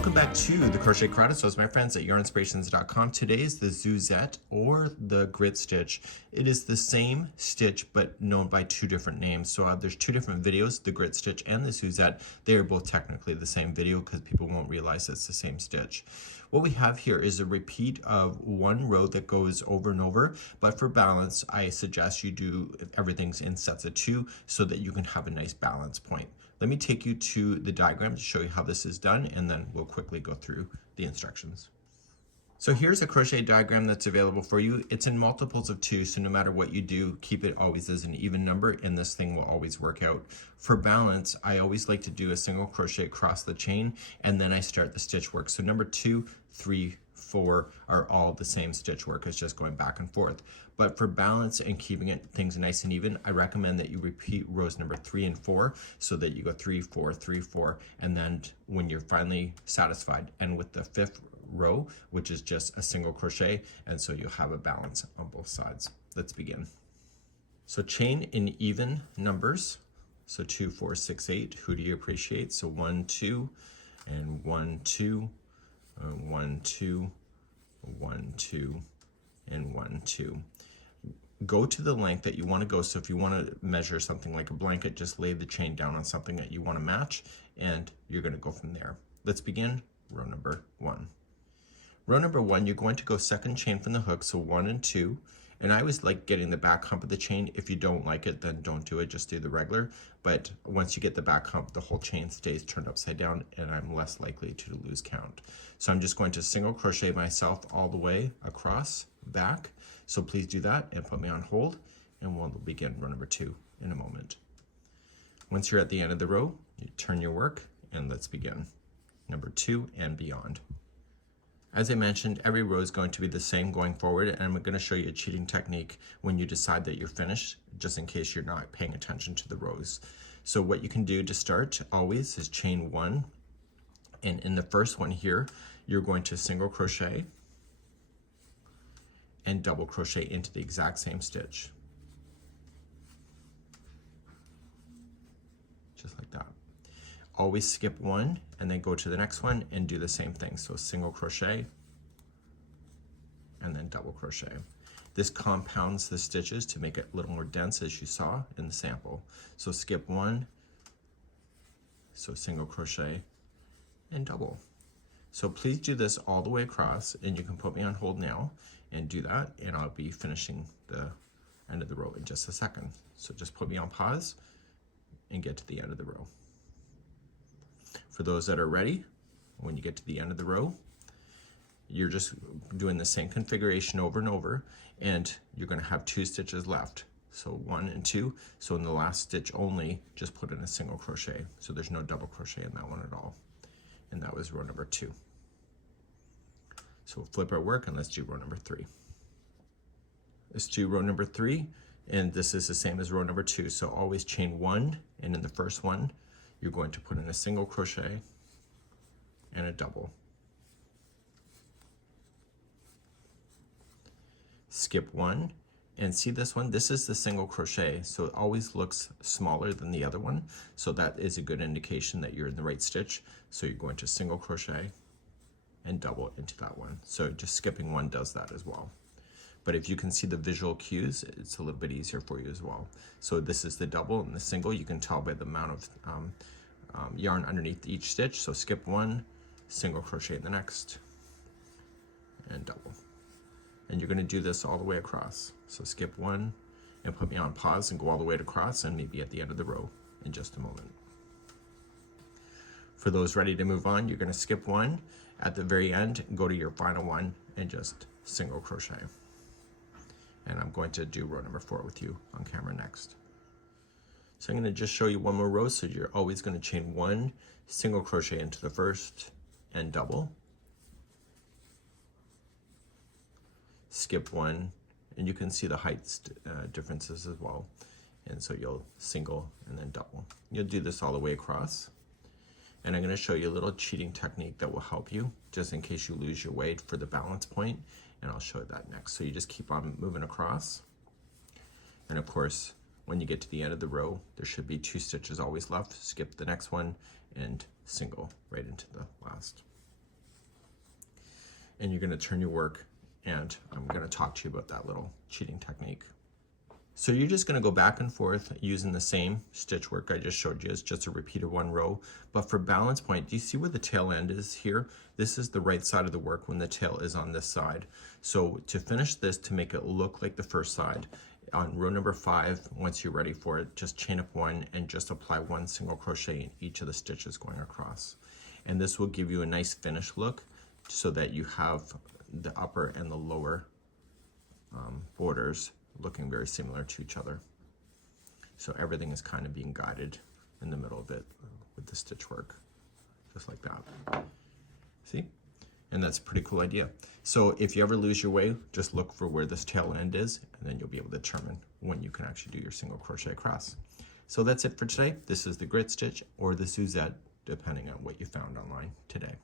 Welcome back to the Crochet Chronicles, my friends at yarnspirations.com. Today is the Suzette or the grit stitch. It is the same stitch but known by two different names. So there's two different videos, the grit stitch and the Suzette. They are both technically the same video because people won't realize it's the same stitch. What we have here is a repeat of one row that goes over and over, but for balance I suggest you do everything's in sets of two so that you can have a nice balance point. Let me take you to the diagram to show you how this is done, and then we'll quickly go through the instructions. So here's a crochet diagram that's available for you. It's in multiples of two, so no matter what you do, keep it always as an even number, and this thing will always work out. For balance, I always like to do a single crochet across the chain, and then I start the stitch work. So number 2, 3, 4 are all the same stitch work. It's just going back and forth. But for balance and keeping things nice and even, I recommend that you repeat rows number 3 and 4 so that you go 3, 4, 3, 4, and then when you're finally satisfied, and with the 5th row, which is just a single crochet, and so you'll have a balance on both sides. Let's begin. So chain in even numbers. So 2, 4, 6, 8. Who do you appreciate? So 1, 2, and 1, 2, 1, 2, 1, 2, and 1, 2. Go to the length that you want to go. So if you want to measure something like a blanket, just lay the chain down on something that you want to match, and you're going to go from there. Let's begin row number 1. Row number 1, you're going to go second chain from the hook, so 1 and 2. And I always like getting the back hump of the chain. If you don't like it, then don't do it, just do the regular. But once you get the back hump, the whole chain stays turned upside down, and I'm less likely to lose count. So I'm just going to single crochet myself all the way across, back. So please do that and put me on hold, and we'll begin row number 2 in a moment. Once you're at the end of the row, you turn your work, and let's begin number 2 and beyond. As I mentioned, every row is going to be the same going forward, and I'm going to show you a cheating technique when you decide that you're finished, just in case you're not paying attention to the rows. So what you can do to start always is chain 1, and in the first one here, you're going to single crochet and double crochet into the exact same stitch. Just like that. Always skip one and then go to the next one and do the same thing. So single crochet and then double crochet. This compounds the stitches to make it a little more dense, as you saw in the sample. So skip one, so single crochet and double. So please do this all the way across, and you can put me on hold now and do that, and I'll be finishing the end of the row in just a second. So just put me on pause and get to the end of the row. For those that are ready, when you get to the end of the row, you're just doing the same configuration over and over, and you're going to have 2 stitches left. So 1 and 2. So in the last stitch only, just put in a single crochet. So there's no double crochet in that one at all. And that was row number 2. So we'll flip our work and let's do row number 3. Let's do row number 3, and this is the same as row number 2. So always chain 1, and in the first one, you're going to put in a single crochet and a double. Skip 1, and see this one? This is the single crochet, so it always looks smaller than the other one. So that is a good indication that you're in the right stitch. So you're going to single crochet and double into that one. So just skipping 1 does that as well. But if you can see the visual cues, it's a little bit easier for you as well. So this is the double and the single. You can tell by the amount of yarn underneath each stitch. So skip 1, single crochet in the next, and double. And you're going to do this all the way across. So skip 1 and put me on pause and go all the way across, and maybe at the end of the row in just a moment. For those ready to move on, you're going to skip 1 at the very end, go to your final one, and just single crochet. And I'm going to do row number 4 with you on camera next. So I'm going to just show you one more row. So you're always going to chain 1, single crochet into the first, and double. Skip 1, and you can see the height differences as well. And so you'll single and then double. You'll do this all the way across. And I'm going to show you a little cheating technique that will help you, just in case you lose your way for the balance point, and I'll show you that next. So you just keep on moving across, and of course, when you get to the end of the row, there should be 2 stitches always left. Skip the next one and single right into the last. and you're going to turn your work, and I'm going to talk to you about that little cheating technique. So you're just going to go back and forth using the same stitch work I just showed you. It's just a repeat of one row. But for balance point, do you see where the tail end is here? This is the right side of the work when the tail is on this side. So to finish this, to make it look like the first side, on row number 5, once you're ready for it, just chain up 1 and just apply 1 single crochet in each of the stitches going across. And this will give you a nice finished look so that you have the upper and the lower borders looking very similar to each other. So everything is kind of being guided in the middle of it with the stitch work, just like that. See? And that's a pretty cool idea. So if you ever lose your way, just look for where this tail end is, and then you'll be able to determine when you can actually do your single crochet across. So that's it for today. This is the grit stitch or the Suzette, depending on what you found online today.